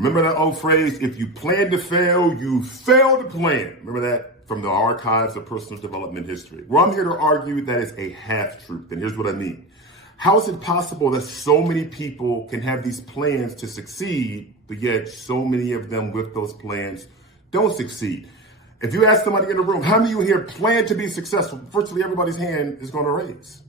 Remember that old phrase, if you plan to fail, you fail to plan. Remember that from the archives of personal development history. Well, I'm here to argue that is a half-truth, and here's what I mean. How is it possible that so many people can have these plans to succeed, but yet so many of them with those plans don't succeed? If you ask somebody in the room, how many of you here plan to be successful? Virtually everybody's hand is going to raise.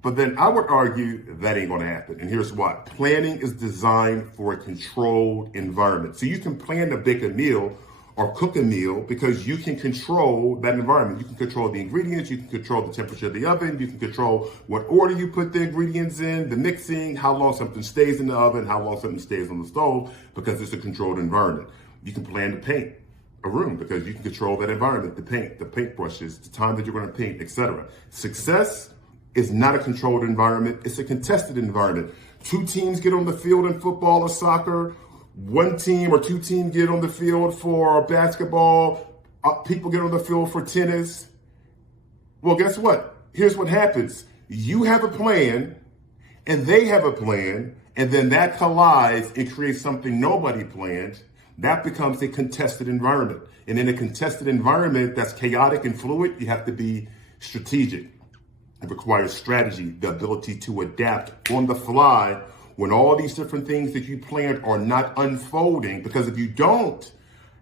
But then I would argue that ain't going to happen. And here's why. Planning is designed for a controlled environment. So you can plan to bake a meal or cook a meal because you can control that environment. You can control the ingredients, you can control the temperature of the oven, you can control what order you put the ingredients in, the mixing, how long something stays in the oven, how long something stays on the stove, because it's a controlled environment. You can plan to paint a room because you can control that environment, the paint, the paint brushes, the time that you're going to paint, etc. Success is not a controlled environment, it's a contested environment. Two teams get on the field in football or soccer, one team or two teams get on the field for basketball, people get on the field for tennis. Well, guess what? Here's what happens. You have a plan, and they have a plan, and then that collides and creates something nobody planned. That becomes a contested environment. And in a contested environment that's chaotic and fluid, you have to be strategic. It requires strategy, the ability to adapt on the fly when all these different things that you planned are not unfolding. Because if you don't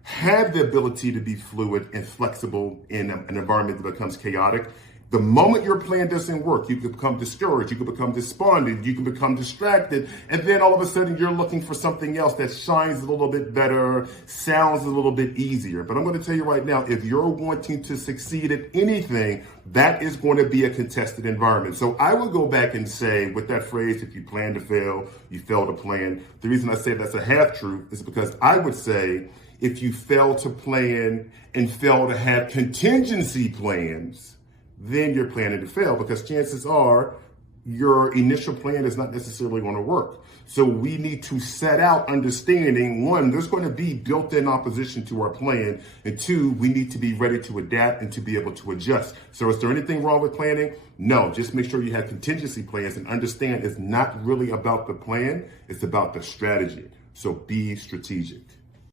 have the ability to be fluid and flexible in an environment that becomes chaotic, the moment your plan doesn't work, you can become discouraged, you can become despondent, you can become distracted, and then all of a sudden you're looking for something else that shines a little bit better, sounds a little bit easier. But I'm going to tell you right now, if you're wanting to succeed at anything, that is going to be a contested environment. So I will go back and say, with that phrase, if you plan to fail, you fail to plan. The reason I say that's a half-truth is because I would say, if you fail to plan and fail to have contingency plans, then you're planning to fail, because chances are your initial plan is not necessarily going to work. So we need to set out understanding, one, there's going to be built-in opposition to our plan, and two, we need to be ready to adapt and to be able to adjust. So is there anything wrong with planning? No, just make sure you have contingency plans and understand it's not really about the plan, it's about the strategy. So be strategic.